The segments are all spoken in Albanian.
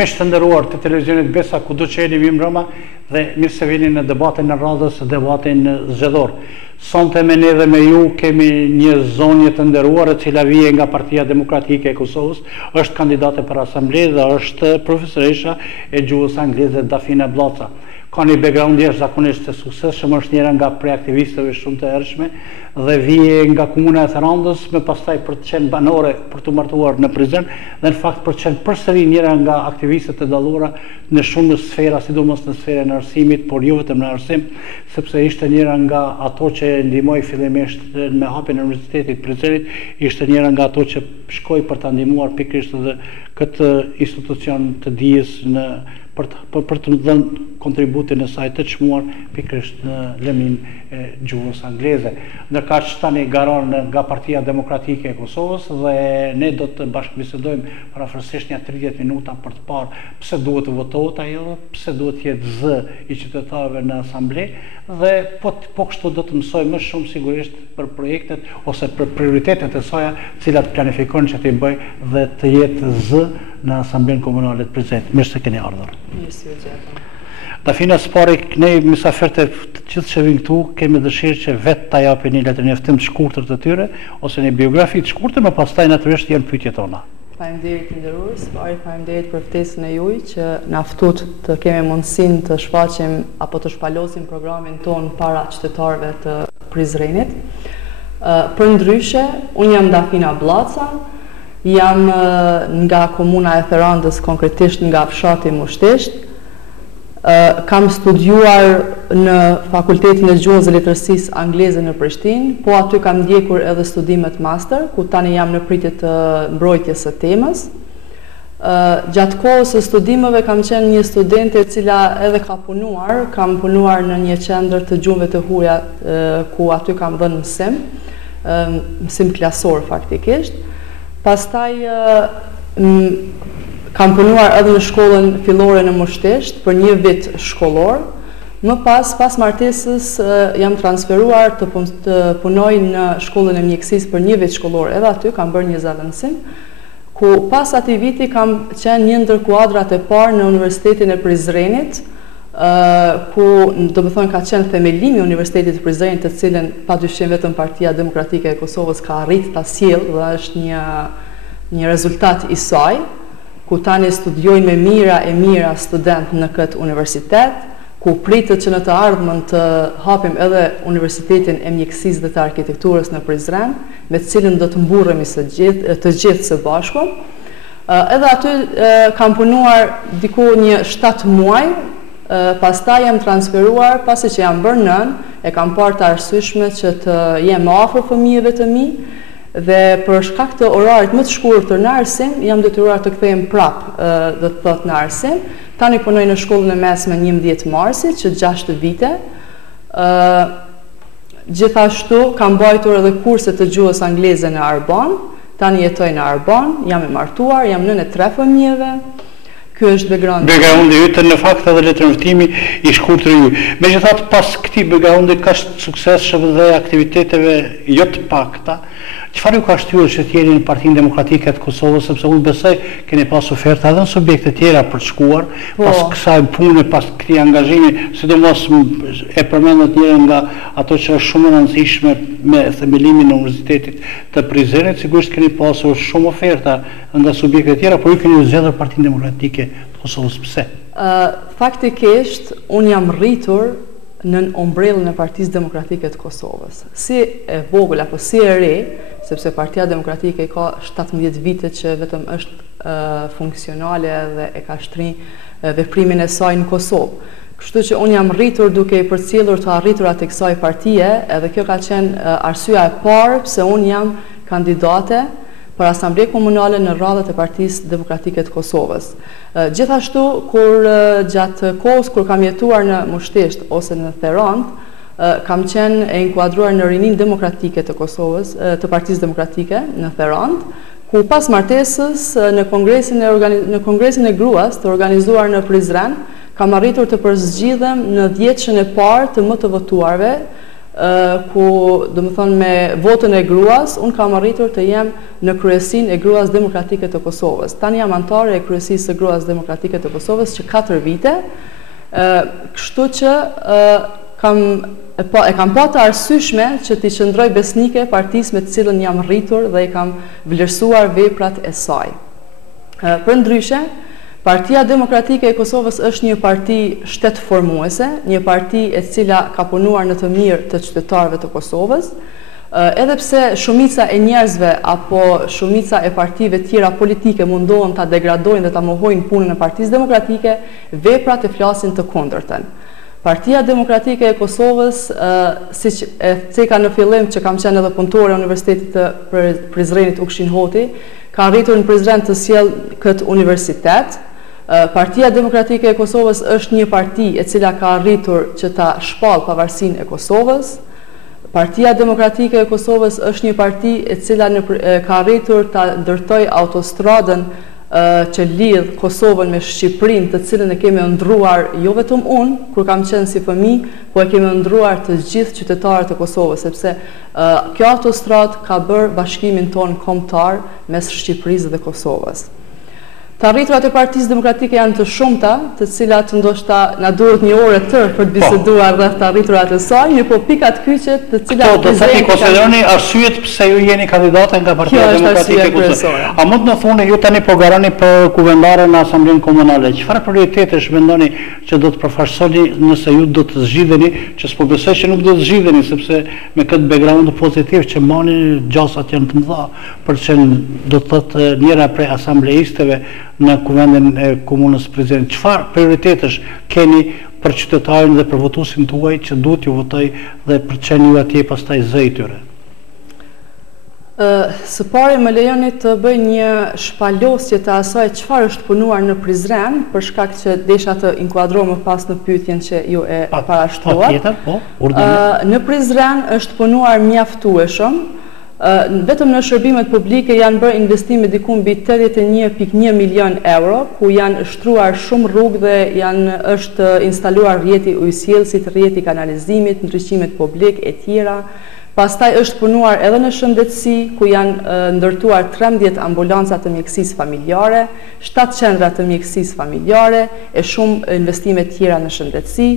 Miq të nderuar të televizionit Besa, kudo që jeni Vim Roma dhe mirë se vini në debatin e radhës, debatin zgjedhor. Sonte me ne dhe me ju kemi një zonjë të nderuar e cila vije nga Partia Demokratike e Kosovës, është kandidate për asamble dhe është profesoresha e gjuhës angleze Dafina Blaca. Ka një background jashtëzakonisht të suksesshëm, është njëra nga prej aktivistëve shumë të hershme dhe vije nga komuna e Therandës, me pastaj për të qenë banore për të martuar në Prizren dhe në fakt për të qenë përsëri njëra nga aktivistët të dalluara në shumë sfera, sidomos në sferën e arsimit, por jo vetëm në arsim, sepse ishte njëra nga ato që ndihmoi fillimisht me hapjen e Universitetit Prizrenit, ishte njëra nga ato që shkoi për ta ndihmuar pikërisht edhe këtë institucion të dijes për të dhënë kontributin e saj të çmuar pikërisht në lëmin e gjuhës angleze. Ndërkaq tani garon nga Partia Demokratike e Kosovës dhe ne do të bashkëbisedojmë për afërsisht 30 minuta për të parë pse duhet të votohet ajo, pse duhet të jetë zë i qytetarëve në asamble dhe po kështu do të mësoj më shumë sigurisht për projektet ose për prioritetet e saj, cilat planifikon që t'i bëj dhe të jetë zë në Asamblenë Komunale të Prizrenit. Mirë se keni ardhur. Mirë se u gjetëm. Dafina, sipari ne mysafirët të gjithë që vinë këtu kemi dëshirë që vetë ta japin një letërnjoftim të shkurtër të tyre ose një biografi të shkurtër, më pastaj natyrisht janë pyetjet tona. Faleminderit të nderuar, sipari faleminderit për ftesën e juaj që na ftut të kemi mundësinë të shfaqim apo të shpalosim programin ton para qytetarëve të Prizrenit. Përndryshe, unë jam Dafina Blaca, jam nga komuna e Therandës, konkretisht nga fshati Mushtesht. Kam studiuar në Fakultetin e Gjuhës dhe Letërsisë Angleze në Prishtinë, po aty kam ndjekur edhe studimet master, ku tani jam në pritje të mbrojtjes së temës. Gjatë kohës së studimeve kam qenë një studente e cila edhe kam punuar në një qendër të gjuhëve të huaja, ku aty kam dhënë mësim klasor faktikisht. Pastaj kam punuar edhe në shkollën fillore në Mushtesht për një vit shkollor. Më pas martesës jam transferuar të punoj në shkollën e mjekësisë për një vit shkollor, edhe aty kam bërë një zavendësim, ku pas atij viti kam qenë një ndër kuadrat e parë në Universitetin e Prizrenit, ku do të thonë ka qenë themelimi i Universitetit të Prizrenit, të cilën padyshim vetëm Partia Demokratike e Kosovës ka arritur ta sjellë dhe është një rezultat i saj, ku tani studiojnë me mira student në këtë universitet, ku pritet që në të ardhmen të hapim edhe Universitetin e Mjekësisë dhe të Arkitekturës në Prizren, me të cilën do të mburremi të gjithë së bashku. Edhe aty kam punuar diku një 7 muaj, pastaj jam transferuar, pasi që jam bërë nën, e kam parë të arsyeshme që të jem afër fëmijëve të mi, dhe për shkak të orarit më të shkurtër në arsim, jam detyruar të kthehem prapë, do të thotë në arsim. Tani punoj në shkollën e mesme 11 Marsit, që 6 vite. Gjithashtu kam mbajtur edhe kurse të gjuhës angleze në Arban. Tani jetoj në Arban, jam e martuar, jam nënë e 3 fëmijëve. Ky është backgroundi ytë, në fakt edhe letërnjoftimi i shkurtër ju. Megjithatë, pas këtij backgroundi kaq suksesshëm dhe aktiviteteve jo të pakta, çfarë ju ka shtyrë që të jeni në Partinë Demokratike të Kosovës, sepse unë besoj keni pas oferta edhe në subjekte tjera për të shkuar, pas kësaj pune, pas këtij angazhimi, sidomos e përmendet njëra nga ato që është shumë e rëndësishme me themelimin e Universitetit të Prizrenit, sigurisht keni pasur shumë oferta nga subjekte tjera, por ju keni zgjedhur Partinë Demokratike të Kosovës. Pse? Faktikisht, unë jam rritur në ombrellën e Partisë Demokratike të Kosovës. Si e vogël apo si e re, sepse Partia Demokratike ka 17 vite që vetëm është funksionale dhe e ka shtrirë veprimin e saj në Kosovë. Kështu që unë jam rritur duke i përcjellur të arriturat e kësaj partie, edhe kjo ka qenë arsyeja e parë pse unë jam kandidate për Asamblenë Komunale në radhët e Partisë Demokratike të Kosovës. Gjithashtu, gjatë kohës kur kam jetuar në Mushtesht ose në Therandë, kam qenë e inkuadruar në Rininë Demokratike të Kosovës, të Partisë Demokratike në Therandë, ku pas martesës në kongresin e gruas të organizuar në Prizren, kam arritur të përzgjidhem në 10-shën e parë të më të votuarve, ku do më thonë me votën e gruas, unë kam arritur të jem në kryesin e gruas demokratike të Kosovës. Tani jam antare e kryesisë së gruas demokratike të Kosovës që 4 vite, kështu që e kam pa të arsyeshme që t'i qëndroj besnike partisë me të cilën jam rritur dhe i kam vlerësuar veprat e saj. Për ndryshe, Partia Demokratike e Kosovës është një parti shtetformuese, një parti e cila ka punuar në të mirë të qytetarëve të Kosovës, edhe pse shumica e njerëzve apo shumica e partive tjera politike mundohen ta degradojnë dhe ta mohojnë punën e Partisë Demokratike, veprat e flasin të kundërtën. Partia Demokratike e Kosovës, siç e theka në fillim që kam qenë edhe punëtore e Universitetit të Prizrenit Ukshin Hoti, ka arritur në Prizren të sjell këtë universitet. Partia Demokratike e Kosovës është një parti e cila ka arritur që ta shpallë pavarësinë e Kosovës. Partia Demokratike e Kosovës është një parti e cila ka arritur ta ndërtoj autostradën që lidh Kosovën me Shqipërinë, të cilën e kemi ndruar jo vetëm unë, kur kam qenë si fëmijë, po e kemi ndruar të gjithë qytetarët e Kosovës, sepse kjo autostradë ka bërë bashkimin tonë kombëtar mes Shqipërisë dhe Kosovës. Të arriturat e Partisë Demokratike janë të shumta, të cilat ndoshta na duhet një orë tërë për të biseduar rreth të arriturat e saj, një po pikat kyçe të cilat do të konsideroni arsyet pse ju jeni kandidate nga Partia Demokratike e Kosovës. A mund të thonë ju tani po garoni për kuvendare në Asamblenë Komunale? Çfarë prioritetesh mendoni që do të përfaqësoni nëse ju do të zgjidheni, që s'po besoj që nuk do të zgjidheni sepse me këtë background pozitiv që mani gjasat janë të mëdha për që do të thotë njëra prej asambleistëve në kuvendin e komunës Prizren. Çfarë prioritetesh keni për qytetarin dhe për votuesin tuaj që duhet ju votoj dhe për çeni ju atje pastaj zë i tyre? Së pari më lejoni të bëj një shpalosje të asaj çfarë është punuar në Prizren, për shkak që desha të inkuadroj më pas në pyetjen që ju e parashtuat. Në Prizren është punuar mjaftueshëm. Vetëm në shërbimet publike janë bërë investime diku mbi 81.1 milion euro, ku janë shtruar shumë rrugë dhe është instaluar rrjeti ujësjellësit, rrjeti kanalizimit, ndriçimet publik e tjera. Pastaj është punuar edhe në shëndetësi, ku janë ndërtuar 13 ambulanca të mjekësisë familjare, 7 qendra të mjekësisë familjare e shumë investime tjera në shëndetësi.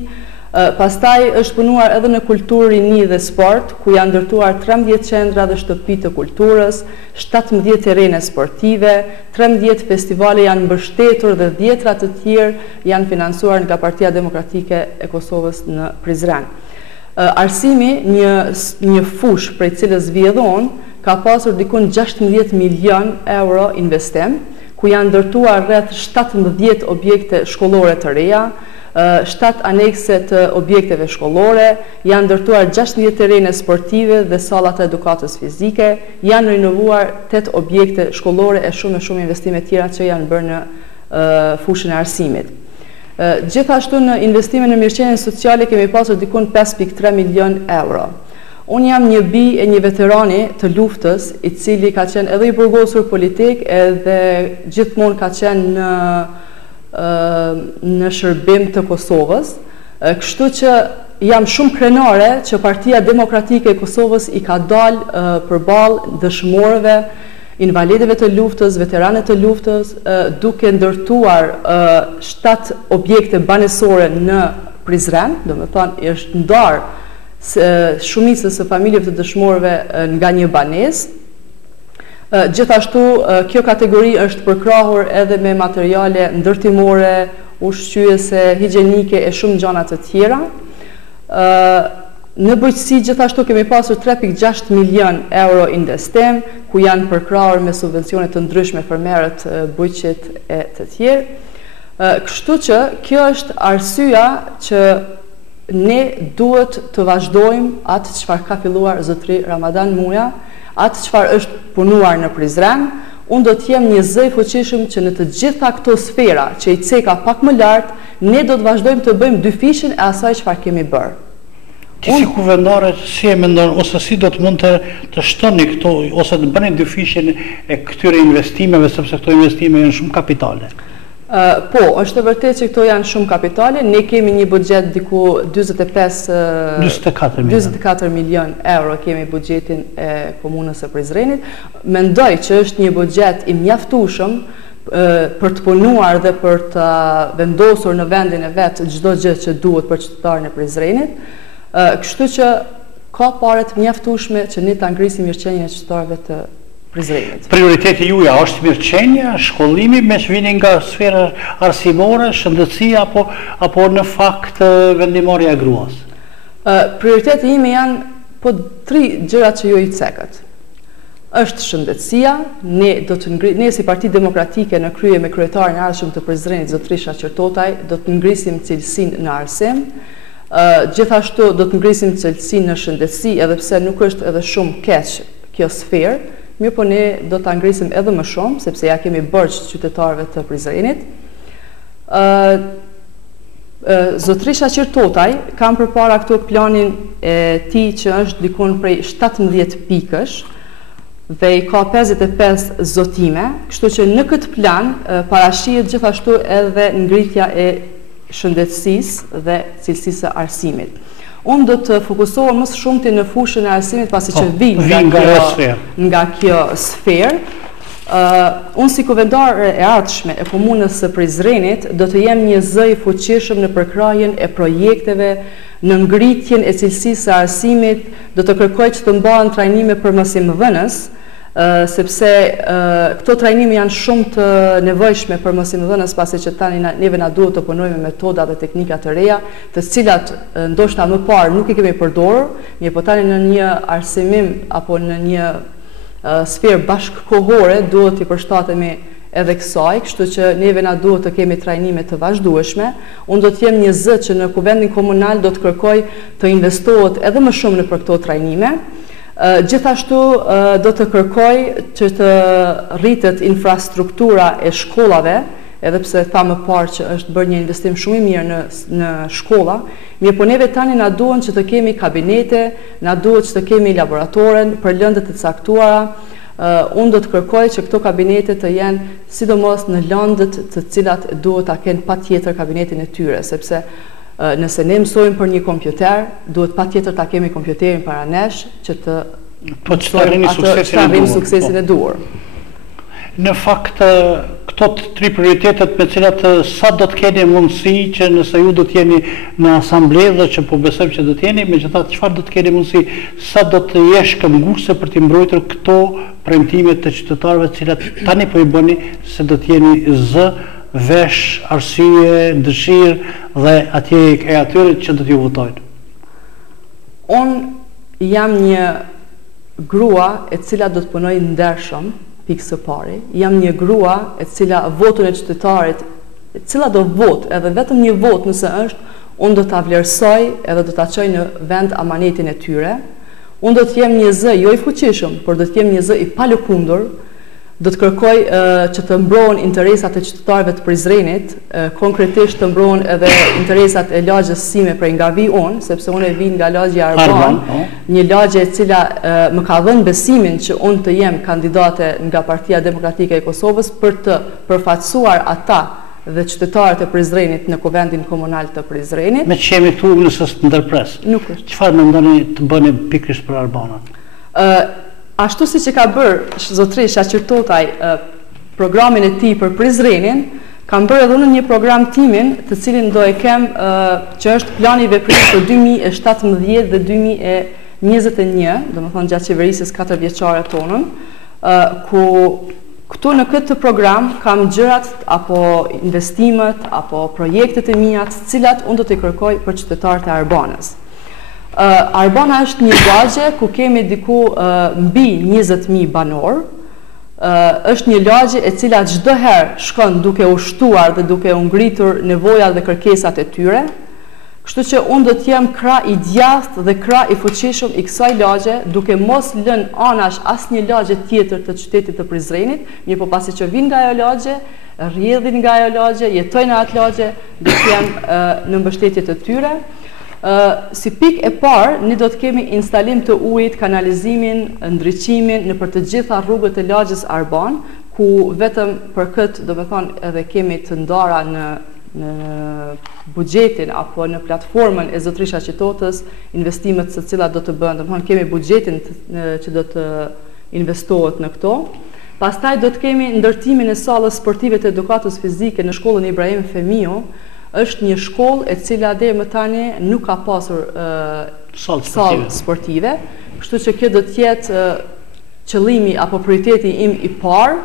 Pastaj është punuar edhe në kulturë, rini dhe sport, ku janë ndërtuar 13 qendra dhe shtëpi të kulturës, 17 terene sportive, 13 festivale janë mbështetur dhe 10 të tjerë janë financuar nga Partia Demokratike e Kosovës në Prizren. Arsimi, një fush prej cilës vjedhon, ka pasur dikun 16 milion euro investim, ku janë ndërtuar rreth 17 objekte shkollore të reja, 7 anekse të objekteve shkollore, janë ndërtuar 16 terene sportive dhe sallat e edukatës fizike, janë rinovuar 8 objekte shkollore e shumë investime tjera që janë bërë në fushën e arsimit. Gjithashtu në investime në mirëqenien sociale kemi pasur dikun 5.3 milion euro. Unë jam një bi e një veterani të luftës, i cili ka qenë edhe i burgosur politik edhe gjithmonë ka qenë në shërbim të Kosovës, kështu që jam shumë krenare që Partia Demokratike e Kosovës i ka dalë përballë dëshmorëve, invalidëve të luftës, veteranët të luftës, duke ndërtuar 7 objekte banesore në Prizren, do me thonë është ndarë shumicës së familjeve të dëshmorëve nga një banesë. Gjithashtu, kjo kategori është përkrahur edhe me materiale ndërtimore, ushqyese, higjienike e shumë gjëra të tjera. Në bujqësi gjithashtu kemi pasur 3.6 milion euro investim, ku janë përkrahur me subvencione të ndryshme për merret bujqit e të tjerë. Kështu që kjo është arsyeja që ne duhet të vazhdojmë atë çfarë ka filluar zotëri Ramadan Muja, atë çfarë është punuar në Prizren. Unë do të jem një zë i fuqishëm që në të gjitha këto sfera që i ceka pak më lart, ne do të vazhdojmë të bëjmë dyfishin e asaj çfarë kemi bërë. Ti si kuvendare, si e mendon, ose si do të mund të shtoni këto, ose të bëni dyfishin e këtyre investimeve, sepse këto investime janë shumë kapitale? Po, është e vërtet që këto janë shumë kapitale. Ne kemi një buxhet diku 24 milion euro kemi buxhetin e komunës së Prizrenit. Mendoj që është një buxhet i mjaftueshëm për të punuar dhe për të vendosur në vendin e vet çdo gjë që duhet për qytetarin e Prizrenit. Kështu që ka pare të mjaftueshme që ne ta ngrisim mirëqenien e qytetarëve të Prizrenit. Prioriteti juja është mirëqenia, shkollimi, me që vini nga sfera arsimore, shëndetësia apo në fakt vendimarrja e gruas? Prioriteti ime janë po 3 gjërat që ju i cekët. Është shëndetësia, ne si Parti Demokratike në krye me kryetarin e ardhshëm të Prizrenit, zotërisha Qertotaj, do të ngrisim cilësinë në arsim. Gjithashtu do të ngrisim cilësinë në shëndetësi, edhe pse nuk është edhe shumë keq kjo sferë, mirë po ne do ta ngrisim edhe më shumë, sepse ja kemi bërç qytetarëve të Prizrenit. Zotërisha Qertotaj kam përpara këtu planin e tij që është dikun prej 17 pikësh dhe i ka 55 zotime, kështu që në këtë plan parashihet gjithashtu edhe ngritja e shëndetësisë dhe cilësisë së arsimit. Unë do të fokusohem më shumë në fushën e arsimit pasi që vi nga kjo sferë. Unë si kuvendare e ardhshme e komunës së Prizrenit do të jem një zë i fuqishëm në përkrahjen e projekteve, në ngritjen e cilësisë së arsimit, do të kërkoj që të mbahen trajnime për mësimdhënës, sepse këto trajnime janë shumë të nevojshme për mësimdhënës pasi që tani neve na duhet të punojmë me metoda dhe teknika të reja, të cilat ndoshta më parë nuk i kemi përdorur, mirë po tani në një arsimim apo në një sferë bashkëkohore duhet i përshtatemi edhe kësaj, kështu që neve na duhet të kemi trajnime të vazhdueshme. Unë do të jem një zë që në kuvendin komunal do të kërkoj të investohet edhe më shumë në për këto trajnime. Gjithashtu do të kërkoj që të rritet infrastruktura e shkollave, edhe pse tha më parë që është bërë një investim shumë i mirë në shkolla, mirë po neve tani na duhen që të kemi kabinete, na duhet që të kemi laboratoren për lëndët e caktuara. Unë do të kërkoj që këto kabinete të jenë sidomos në lëndët të cilat duhet ta kenë patjetër kabinetin e tyre, sepse nëse ne mësojmë për një kompjuter, duhet patjetër ta kemi kompjuterin para nesh që të arrijmë suksesin e duhur. Në fakt, këto 3 prioritetet me cilat sa do të keni mundësi që nëse ju do të jeni në asamble dhe që po besojmë që do të jeni, megjithatë çfarë do të keni mundësi, sa do të jesh këmbgurse për të mbrojtur këto premtime të qytetarëve të cilat tani po i bëni se do të jeni zë, vesh, arsye, dëshirë dhe atyre që do t'ju votojnë? Unë jam një grua e cila do të punoj ndershëm, pikë së pari. Jam një grua e cila votën e qytetarit, e cila do vot, edhe vetëm një vot nëse është, unë do t'a vlerësoj edhe do t'a çoj në vend amanetin e tyre. Unë do të jem një zë jo i fuqishëm, por do të jem një zë i palëkundur. Do të kërkoj që të mbrohen interesat e qytetarëve të Prizrenit, konkretisht të mbrohen edhe interesat e lagjës sime prej nga vi unë, sepse unë e vi nga lagja Arban, një lagje e cila më ka dhënë besimin që unë të jem kandidate nga Partia Demokratike e Kosovës për të përfaqësuar ata dhe qytetarët e Prizrenit në kuvendin komunal të Prizrenit. Me që jemi këtu nëse të ndërpres, nuk është. Çfarë mendoni të bëni pikërisht për Arbanën? Ashtu si që ka bërë zotërisha Qertotaj programin e tij për Prizrenin, kam bërë edhe unë një program timin të cilin do e kem që është plani veprimit për 2017 dhe 2021, domethënë gjatë qeverisjes 4 vjeçare tonën, ku këtu në këtë program kam gjërat apo investimet apo projektet e mia të cilat unë do t'i kërkoj për qytetarët e Arbanës. Arbana është një lagje ku kemi diku mbi 20.000 banor. Është një lagje e cila çdo herë shkon duke u shtuar dhe duke u ngritur nevojat dhe kërkesat e tyre. Kështu që unë do të jem krah i djathtë dhe krah i fuqishëm i kësaj lagje, duke mos lënë anash asnjë lagje tjetër të qytetit të Prizrenit, mirëpo pasi që vin nga ajo lagje, rrjedhin nga ajo lagje, jetojnë në atë lagje, do të jem në mbështetje të tyre. Si pikë e parë, ne do të kemi instalim të ujit, kanalizimin, ndriqimin në për të gjitha rrugët e lagjës Arban, ku vetëm për këtë, do me thonë, edhe kemi të ndara në buxhetin apo në platformën e Zotrisha Qitotës investimet se cilat do të bëhen, do të thonë kemi buxhetin që do të investohet në këto. Pastaj do të kemi ndërtimin e sallës sportive të edukatës fizike në shkollën Ibrahim Femiu. Është një shkollë e cila deri më tani nuk ka pasur sallë sportive, kështu që kjo do të jetë qëllimi apo prioriteti im i parë,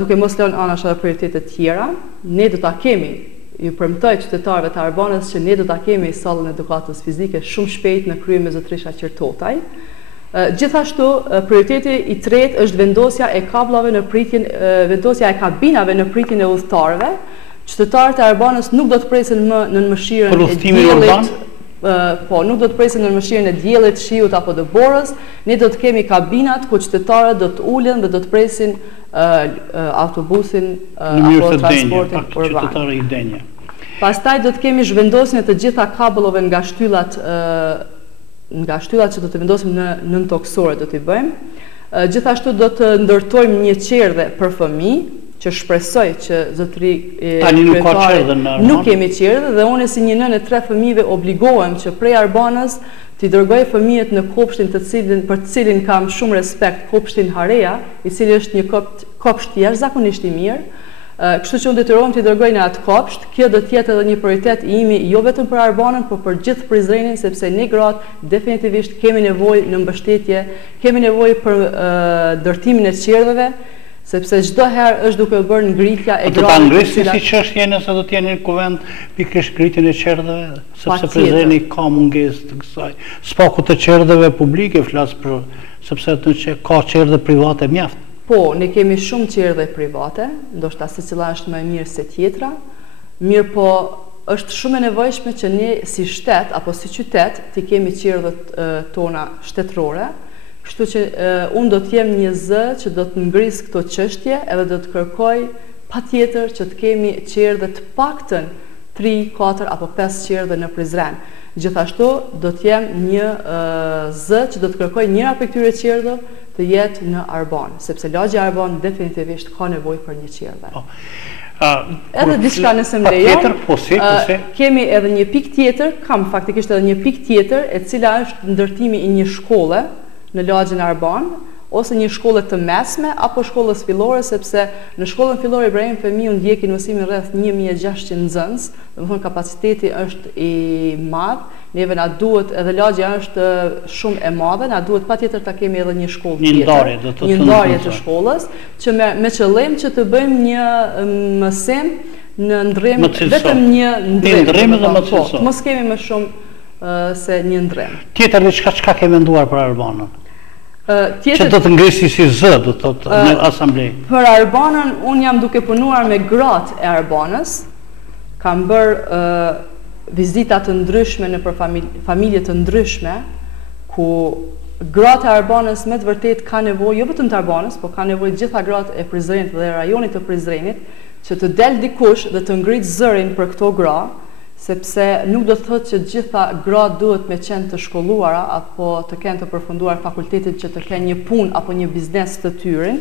duke mos lënë anash edhe prioritetet tjera. Ne do ta kemi, ju premtoj qytetarëve të Arbanës që ne do ta kemi sallën edukatës fizike shumë shpejt në krye me Zotrisha Qertotaj. Gjithashtu, prioriteti i tretë është vendosja e kabllave në pritjen, vendosja e kabinave në pritjen e udhëtarëve. Qytetarët e Arbanës nuk do të presin më në mëshirën e diellit, nuk do të presin në mëshirën e diellit, shiut apo dëborës. Ne do të kemi kabinat ku qytetarët do të ulen dhe do të presin autobusin apo transportin urban. Pastaj do të kemi zhvendosjen e të gjitha kabëllove nga shtyllat që do të vendosim në nën toksore do t'i bëjmë. Gjithashtu do të ndërtojmë një qerdhe për fëmijë, që shpresoj që zotëri nuk kemi qerdhe, dhe unë si një nënë e 3 fëmijëve obligohem që prej Arbanës t'i dërgoj fëmijët në kopshtin për të cilin kam shumë respekt, kopshtin Hareja, i cili është një kopsht jashtëzakonisht i mirë. Kështu që unë detyrohem t'i dërgoj në atë kopsht. Kjo do të jetë edhe një prioritet i imi jo vetëm për Arbanën, por për gjithë Prizrenin, sepse ne gratë definitivisht kemi nevojë në mbështetje, kemi nevojë për ndërtimin e qerdheve, sepse çdo herë është duke bërë ngritja e gradit. Do ta ngrisni si çështje nëse do të jeni në kuvent pikërisht ngritjen e qerdheve, sepse Prizreni ka mungesë të kësaj. Spaku të qerdheve publike flas për, sepse ka qerdhe private mjaft. Po, ne kemi shumë qerdhe private, ndoshta secila është më e mirë se tjetra. Mirë po, është shumë e nevojshme që ne si shtet apo si qytet të kemi qerdhet tona shtetërore. Kështu që unë do të jem një zë që do të ngris këto çështje edhe do të kërkoj patjetër që të kemi qerdhe të paktën 3, 4 apo 5 qerdhe në Prizren. Gjithashtu do të jem një zë që do të kërkoj njëra prej këtyre qerdheve të jetë në Arban, sepse lagji Arban definitivisht ka nevojë për një qerdhe. Edhe diçka nëse më lejon, kemi edhe një pikë tjetër, kam faktikisht edhe një pikë tjetër, e cila është ndërtimi i një shkolle në lagjin Arban, ose një shkolle të mesme, apo shkollës fillore, sepse në shkollën fillore Ibrahim Femiu ndjekin mësimin rreth 1600 nxënës, domethënë kapaciteti është i madh, neve na duhet, edhe lagja është shumë e madhe, na duhet patjetër ta kemi edhe një shkollë tjetër, një ndarje të shkollës, që me qëllim që të bëjmë një mësim në ndrim, vetëm një ndrim, mos kemi më shumë se një ndrim. Tjetër çka ke menduar për Arbanën? Që do të ngrisi si zë, do të thotë, në asamblej? Për Arbanën, unë jam duke punuar me gratë e Arbanës, kam bërë vizita të ndryshme në për familje të ndryshme, ku gratë e Arbanës me të vërtet ka nevojë, jo vetëm të Arbanës, po ka nevojë gjitha gratë e Prizrenit dhe rajonit të Prizrenit, që të del dikush dhe të ngrit zërin për këto gra, sepse nuk do të thotë që gjitha gratë duhet me qenë të shkolluara apo të kenë të përfunduar fakultetin që të kenë një punë apo një biznes të tyrin.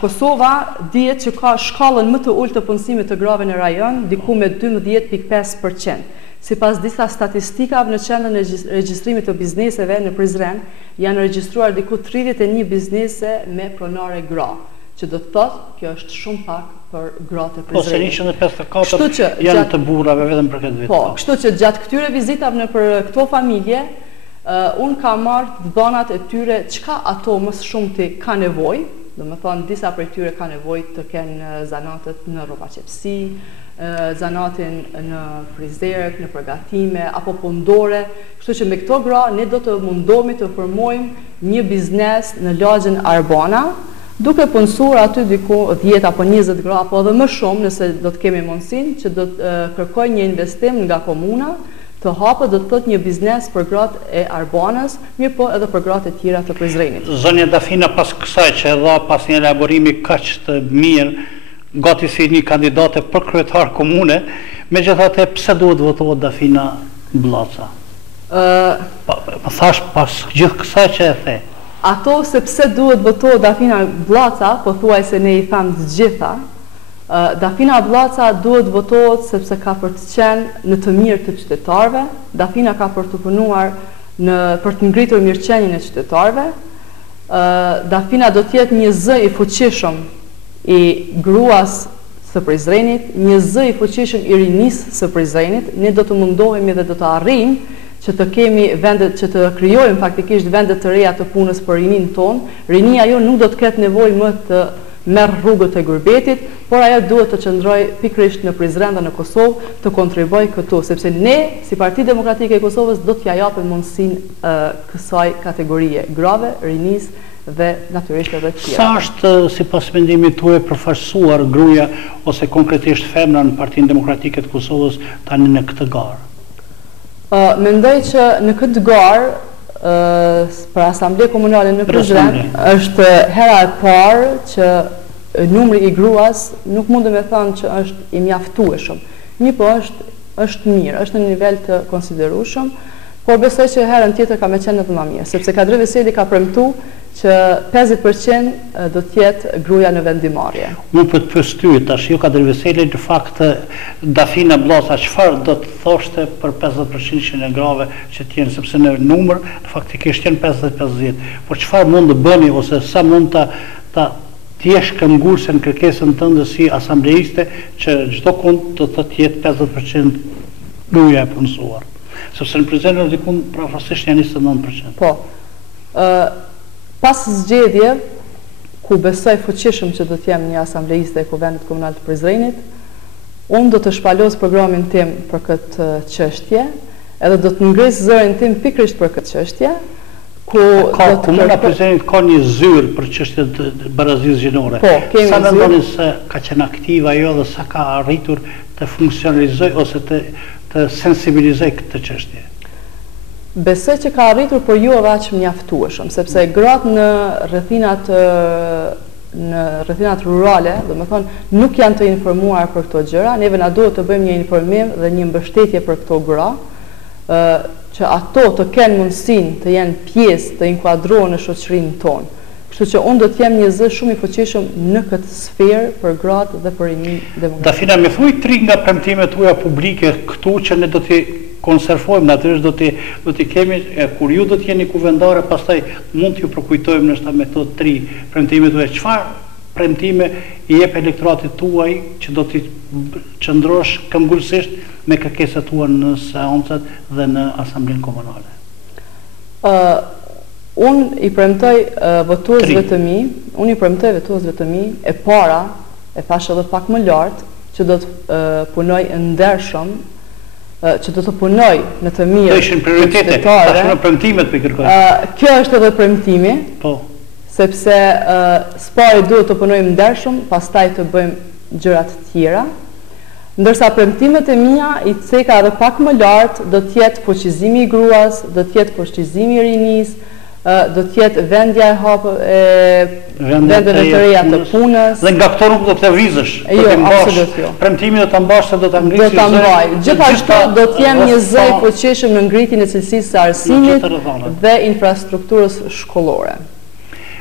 Kosova dihet që ka shkallën më të ulët të punësimit të grave në rajon, diku me 12.5%. Sipas disa statistikave në qendrën e regjistrimit të bizneseve në Prizren, janë regjistruar diku 31 biznese me pronare gra, që do të thotë kjo është shumë pak për gratë e Prizrenit. Po, se 154 janë të burrave vetëm për këtë vit. Po, kështu që gjatë këtyre vizitave në për këto familje, unë kam marrë të dhënat e tyre çka ato më shumë të ka nevojë, domethënë disa prej tyre ka nevojë të kenë zanatet në rrobaqepsi, zanatin në frizerek, në përgatime apo pundore. Kështu që me këto gra ne do të mundohemi të formojmë një biznes në lagjin Arbana, duke punësuar aty diku 10 apo 20 gra, apo edhe më shumë nëse do të kemi mundësinë që do të kërkoj një investim nga komuna, të hapë do të thotë një biznes për gratë e Arbanës, mirë po edhe për gratë e tjera të Prizrenit. Zonja Dafina, pas kësaj që dha pas një elaborimi kaq të mirë, gati si një kandidate për kryetar komune, megjithatë pse duhet votohet Dafina Blaca? Më thash pas gjithë kësaj që e the. Ato sepse duhet votohet Dafina Blaca, po thuaj se ne I tham të gjitha, Dafina Blaca duhet votohet sepse ka për të qenë në të mirë të qytetarëve, Dafina ka për të punuar për të ngritur mirëqenien e qytetarëve, Dafina do të jetë një zë I fuqishëm I gruas së Prizrenit, një zë I fuqishëm I rinisë së Prizrenit, ne do të mundohemi dhe do të arrijmë që të kemi vendet, që të krijojmë faktikisht vendet të reja të punës për rinin tonë. Rinia jo nuk do të ketë nevojë më të merr rrugët e Gurbetit, por ajo duhet të qëndrojë pikërisht në Prizren dhe në Kosovë të kontribuojë këtu, sepse ne si Partia Demokratike e Kosovës do t'ja japim mundësinë kësaj kategorie grave, rinisë dhe natyrisht edhe të tjera. Sa është sipas mendimit tuaj përfaqësuar gruaja ose konkretisht femra në Partinë Demokratike të Kosovës tani në këtë garë? Mendoj që në këtë garë për Asambleë Komunale në Prizren është hera e parë që numri I gruas nuk mundem me thënë që është I mjaftueshëm. Po është mirë, është në nivel të konsiderueshëm, por besoj që herën tjetër ka më qenë edhe më mirë, sepse Kadri Veseli ka premtuar që 50% do të jetë gruaja në vendimarrje. Unë po të pyes ty tash, jo Kadri Veseli, në fakt Dafina Blaca çfarë do të thoshte për 50% e grave që të jenë, sepse në numër faktikisht janë 50-50. Por çfarë mund të bëni ose sa mund ta t'jesh këmbgulse në kërkesën tënde si asambleiste që çdo kund do të jetë 50% gruaja e punësuar. Sepse në Prizren dikun prafasisht janë 29%. Po. Pas zgjedhje, ku besoj fuqishëm që do të jem një asambleiste e Kuvendit Komunal të Prizrenit, unë do të shpalos programin tim për këtë çështje, edhe do të ngris zërin tim pikërisht për këtë çështje, Komuna Prizrenit ka një zyrë për çështjet e barazisë gjinore. Po, kemi sa mendoni se ka qenë aktive ajo dhe sa ka arritur të funksionalizojë ose të sensibilizojë këtë çështje? Besoj që ka arritur, por jo aq mjaftueshëm, sepse gratë në rrethinat rurale, domethënë nuk janë të informuar për këto gjëra. Neve na duhet të bëjmë një informim dhe një mbështetje për këto gra, që ato të kenë mundësinë të jenë pjesë të inkuadrohen në shoqërinë tonë. Kështu që unë do të jem një zë shumë I fuqishëm në këtë sferë për gratë dhe për rinin demokratik. Dafina, më thuaj 3 nga premtimet tuaja publike këtu që ne do t'i konservojmë, natyrisht do t'i kemi, kur ju do t'jeni kuvendare, pastaj mund t'ju përkujtojmë nështë me këto 3 premtime tuaja. Çfarë premtime I jep elektoratit tuaj që do t'i qëndrosh këmbgulsisht me kërkesat tua në seancat dhe në Asamblenë Komunale? Unë I premtoj votuesve të mi, e para, e thash edhe pak më lartë, që do të punoj ndershëm, që do të punoj në të mirë. Të ishin prioritete, tash në premtimet për kërkoj. Kjo është edhe premtimi, sepse spari duhet të punojmë ndershëm, pastaj të bëjmë gjërat tjera, ndërsa premtimet e mia I ceka edhe pak më lartë, do të jetë fuqizimi I gruas, do të jetë fuqizimi I rinisë, do të jetë vendja e hapë vendeve të reja të punës. Dhe nga këto nuk do të vizësh. Jo, absolut jo. Premtimin do ta mbash se do ta ngrish. Do ta mbaj. Gjithashtu do të jem një zë I fuqishëm në ngritjen e cilësisë së arsimit dhe infrastrukturës shkollore.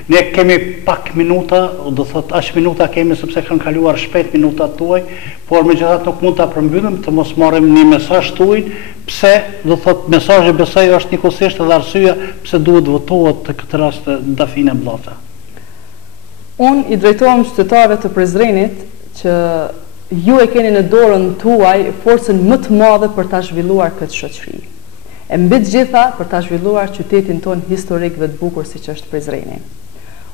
Ne kemi pak minuta, do thot aq minuta kemi sepse kanë kaluar shpejt minutat tuaj, por megjithatë nuk mund ta përmbyllim të mos marrim një mesazh tuaj, pse do thot mesazhi besoj është njëkohësisht edhe arsyeja pse duhet votohet në këtë rast Dafina Blaca. Unë I drejtohem qytetarëve të Prizrenit që ju e keni në dorën tuaj forcën më të madhe për ta zhvilluar këtë shoqëri. E mbi të gjitha për ta zhvilluar qytetin ton historik dhe të bukur siç është Prizreni.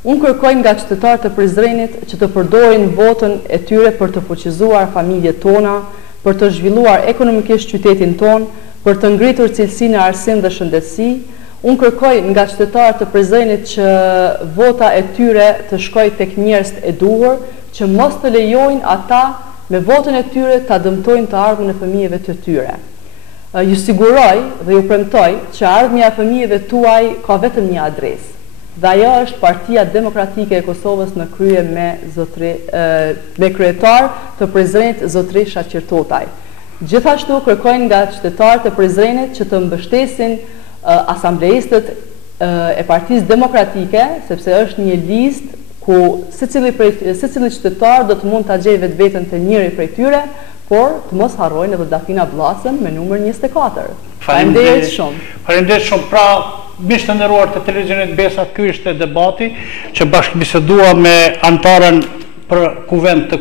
Unë kërkoj nga qytetarët e Prizrenit që të përdorin votën e tyre për të fuqizuar familjet tona, për të zhvilluar ekonomikisht qytetin ton, për të ngritur cilësinë e arsim dhe shëndetësi. Unë kërkoj nga qytetarët e Prizrenit që vota e tyre të shkojë tek njerëzit e duhur, që mos të lejojnë ata me votën e tyre ta dëmtojnë të ardhmen e fëmijëve të tyre. Ju siguroj dhe ju premtoj që ardhmja e fëmijëve tuaj ka vetëm një adresë. Dhe ajo është Partia Demokratike e Kosovës në krye me kryetar të Prizrenit zotëri Shaqir Totaj. Gjithashtu kërkojnë nga qytetarët e Prizrenit që të mbështesin asambleistët e Partisë Demokratike, sepse është një listë ku secili qytetar do të mund ta gjejë vetveten te njëri prej tyre, por të mos harrojnë edhe Dafina Bllacën me numër 24. Faleminderit shumë. Faleminderit shumë. Pra, miq të nderuar të televizionit Besa, ky ishte debati që bashkëbisedua me anëtarën për kuvend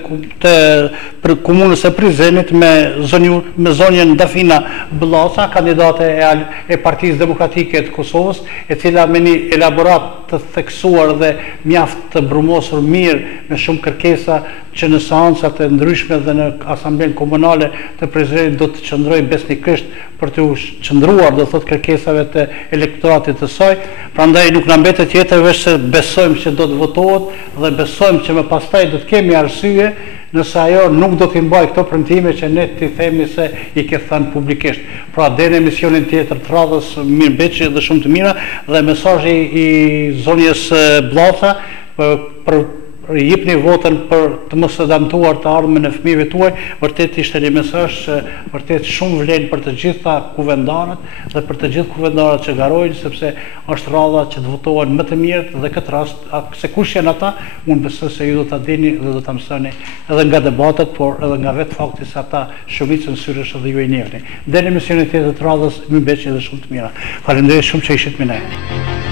për komunës e Prizrenit me zonjën Dafina Bllaca, kandidate e Partisë Demokratike të Kosovës, e cila me një elaborat të theksuar dhe mjaft të brumosur mirë me shumë kërkesa që në seancat e ndryshme dhe në asamblen komunale të Prizrenit do të qëndroj besnikisht për të qëndruar do thot kërkesave të elektoratit të saj. Prandaj nuk na mbetet tjetër veç se besojmë që do të votohet dhe besojmë që më pastaj do të kemi arsye nëse ajo nuk do t'i mbaj këto premtime që ne t'i themi se i ke thënë publikisht. Pra deri në emisionin tjetër të radhës mirëbeqje dhe shumë të mira dhe mesazhi i zonjës Bllaca për jepni votën për të mos të dëmtuar të ardhmen e fëmijëve tuaj, vërtet ishte një mesazh që vërtet shumë vlen për të gjitha kuvendarët dhe për të gjithë kuvendarët që garojnë, sepse është rradha që të votohen më të mirët dhe këtë rast se kush janë ata, unë besoj se ju do ta dini dhe do ta mësoni edhe nga debatet, por edhe nga vetë fakti se ata shumicën syresh edhe ju e njehni. Deri në emisionin tjetër të radhës, mirëmbëjtje dhe shumë të mira. Faleminderit shumë që ishit me ne.